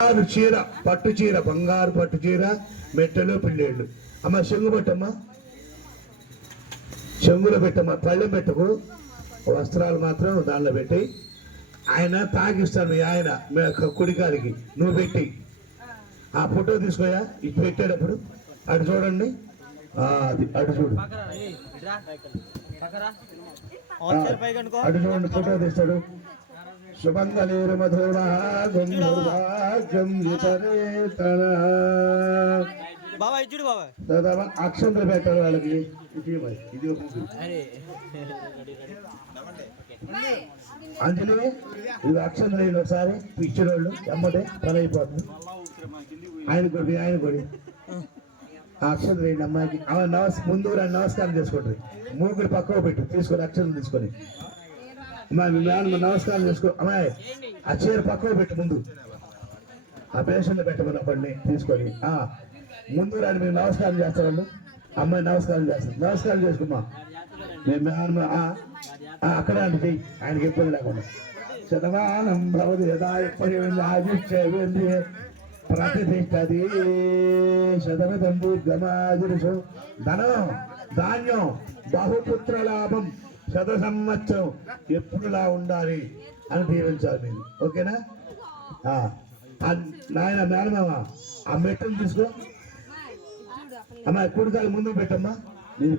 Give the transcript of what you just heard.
బంగారు చీర పట్టు చీర బంగారు పట్టు చీర మెట్టలు పిండేళ్ళు అమ్మ చెంగు పెట్టమ్మా. చెంగులో పెట్టమ్మా పళ్ళెం పెట్టకు. వస్త్రాలు మాత్రం దానిలో పెట్టి. ఆయన తాగిస్తాను మీ ఆయన మీ యొక్క కుడికాలికి. నువ్వు పెట్టి. ఆ ఫోటో తీసుకోయా? ఇటు పెట్టేటప్పుడు. అటు చూడండి. అది అటు చూడు. అటు చూడండి ఫోటో తీస్తాడు. బాబా ఇచ్చుడు బాబా దాదాపు అక్షంతలు పెట్టారు వాళ్ళకి. ఇది. అంజలి ఇది అక్షంతలు వేయండి ఒకసారి ఇచ్చిన వాళ్ళు ఎమ్మటే పని అయిపోతుంది. ఆయన కొడి ఆయన కొడి. అక్షంతలు వేయండి అమ్మాయికి నమస్ ముందు నమస్కారం చేసుకోండి. మూగుడు పక్కకు పెట్టు తీసుకొని అక్షంతలు తీసుకొని. అమ్మాయి మీ నాన్న నమస్కారం చేసుకో. అమ్మాయి ఆ చీర పక్కకు పెట్టు ముందు. ఆ పేషెంట్ పెట్టమని అప్పటిని తీసుకొని ఆ ముందు రాని మీరు నమస్కారం చేస్తారండి. అమ్మాయి నమస్కారం చేస్తారు నమస్కారం చేసుకోమ్మా. మేము నాన్న ఆ, అక్కడ అంటే చెయ్యి. ఆయనకి ఇబ్బంది లేకుండా. శతమానం భవతి యదా ఎప్పటి ప్రతిష్టది శతమతం గమాదిరుషు ధనం ధాన్యం బహుపుత్ర లాభం. శత సంవత్సరం ఎప్పుడులా ఉండాలి అని దీవించాలి మీరు. ఓకేనా? ఆ, నాయన మేనమామ ఆ మెట్టును తీసుకో. అమ్మా కుడికాలు ముందు పెట్టమ్మా. నేను